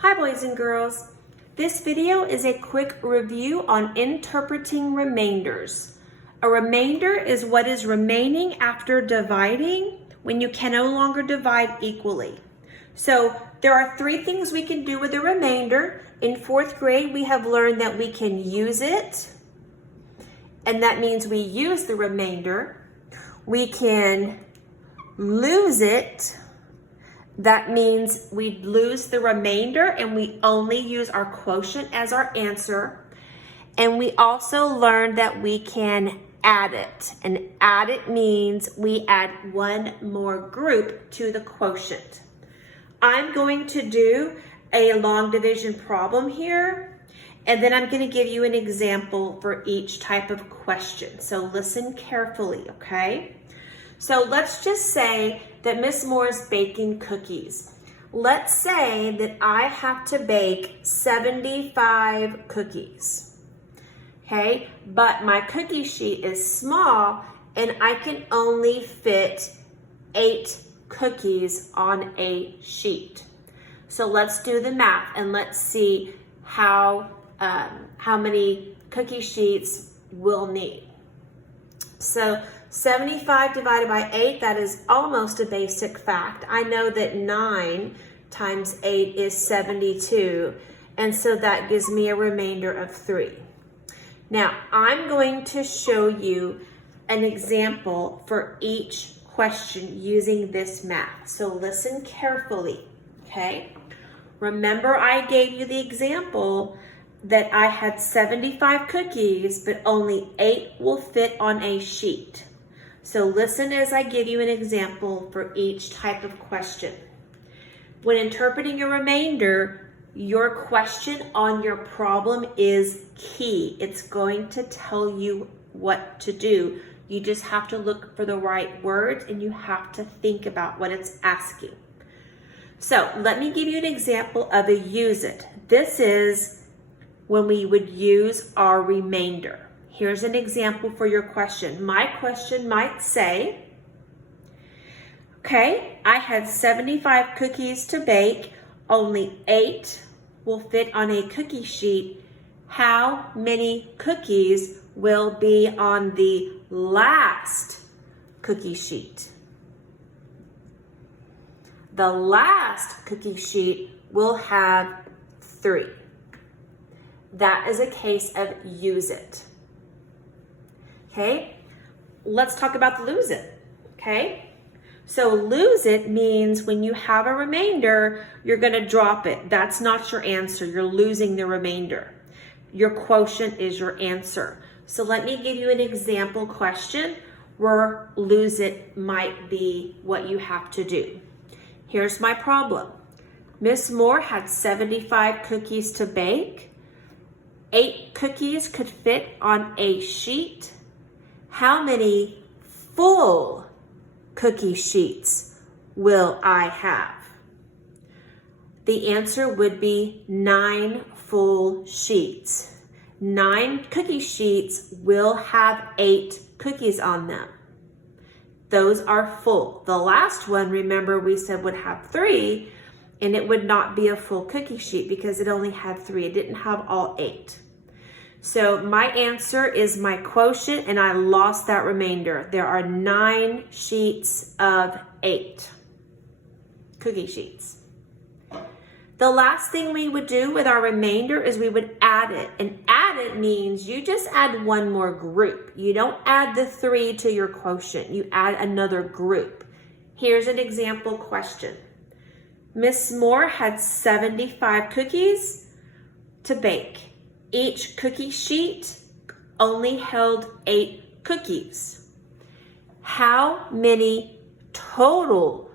Hi boys and girls. This video is a quick review on interpreting remainders. A remainder is what is remaining after dividing when you can no longer divide equally. So there are three things we can do with a remainder. In fourth grade, we have learned that we can use it, and that means we use the remainder. We can lose it. That means we lose the remainder and we only use our quotient as our answer. And we also learned that we can add it. And add it means we add one more group to the quotient. I'm going to do a long division problem here, and then I'm going to give you an example for each type of question. So listen carefully, okay? So let's just say that Miss Moore is baking cookies. Let's say that I have to bake 75 cookies, okay? But my cookie sheet is small and I can only fit 8 cookies on a sheet. So let's do the math and let's see how many cookie sheets we'll need. So 75 divided by 8, that is almost a basic fact. I know that 9 times 8 is 72, and so that gives me a remainder of 3. Now, I'm going to show you an example for each question using this math. So listen carefully, okay? Remember, I gave you the example that I had 75 cookies, but only 8 will fit on a sheet. So listen as I give you an example for each type of question. When interpreting a remainder, your question on your problem is key. It's going to tell you what to do. You just have to look for the right words and you have to think about what it's asking. So let me give you an example of a use it. This is when we would use our remainder. Here's an example for your question. My question might say, okay, I had 75 cookies to bake, only 8 will fit on a cookie sheet. How many cookies will be on the last cookie sheet? The last cookie sheet will have 3. That is a case of use it. Okay, let's talk about the lose it, okay? So lose it means when you have a remainder, you're gonna drop it. That's not your answer, you're losing the remainder. Your quotient is your answer. So let me give you an example question where lose it might be what you have to do. Here's my problem. Miss Moore had 75 cookies to bake. 8 cookies could fit on a sheet. How many full cookie sheets will I have? The answer would be 9 full sheets. 9 cookie sheets will have 8 cookies on them. Those are full. The last one, remember, we said would have 3, and it would not be a full cookie sheet because it only had 3. It didn't have all 8. So my answer is my quotient, and I lost that remainder. There are 9 sheets of 8 cookie sheets. The last thing we would do with our remainder is we would add it. And add it means you just add one more group. You don't add the 3 to your quotient. You add another group. Here's an example question. Miss Moore had 75 cookies to bake. Each cookie sheet only held 8 cookies. How many total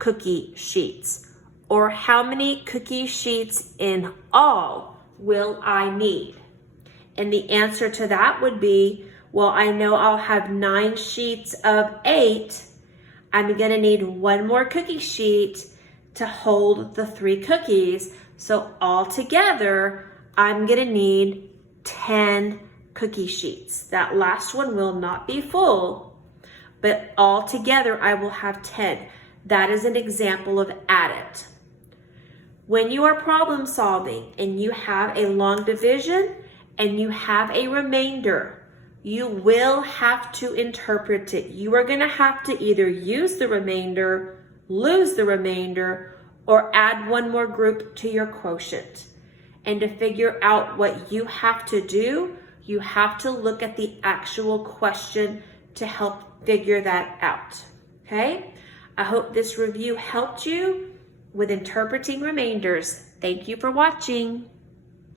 cookie sheets, or how many cookie sheets in all will I need? And the answer to that would be, well, I know I'll have 9 sheets of 8. I'm gonna need one more cookie sheet to hold the 3 cookies. So altogether, I'm gonna need 10 cookie sheets. That last one will not be full, but all together I will have 10. That is an example of add it. When you are problem solving and you have a long division and you have a remainder, you will have to interpret it. You are going to have to either use the remainder, lose the remainder, or add one more group to your quotient. And to figure out what you have to do, you have to look at the actual question to help figure that out. Okay? I hope this review helped you with interpreting remainders. Thank you for watching.